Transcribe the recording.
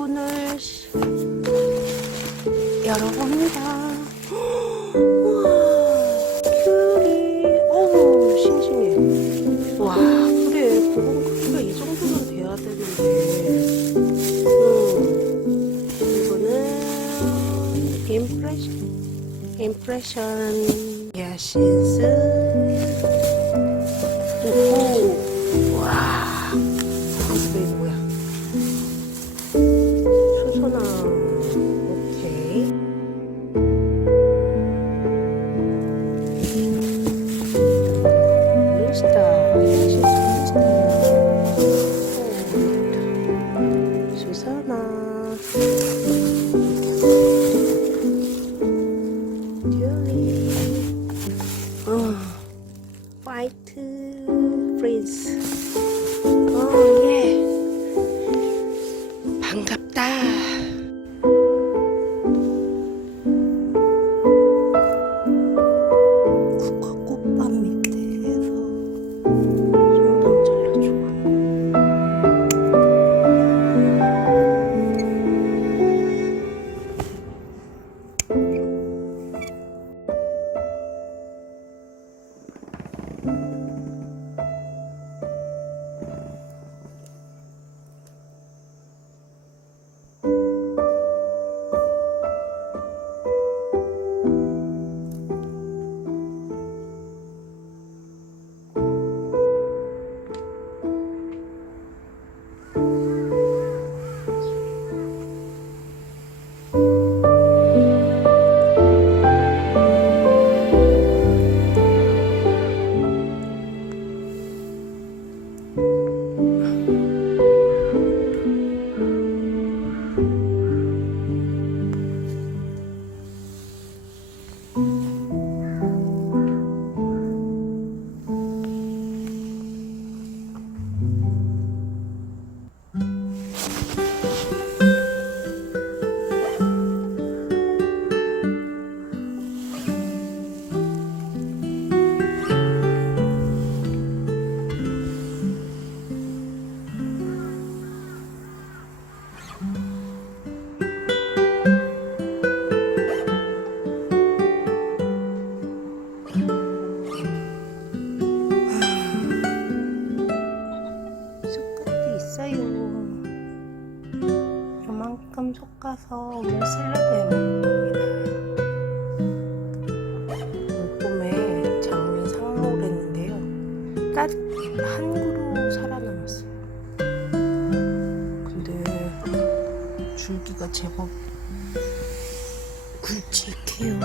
문을 열어봅니다. 와, 귤이, 어우, 싱싱해. 와, 그래, 고봉 크기가 이 정도는 돼야 되는데. 음, 이거는, 임프레션. 임프레션. 야신스. 요만큼 솎아서 오늘 샐러드 해 먹을 겁니다. 봄에 장미 상목을 했는데요. 딱 한 그루 살아남았어요. 근데 줄기가 제법 굵직해요.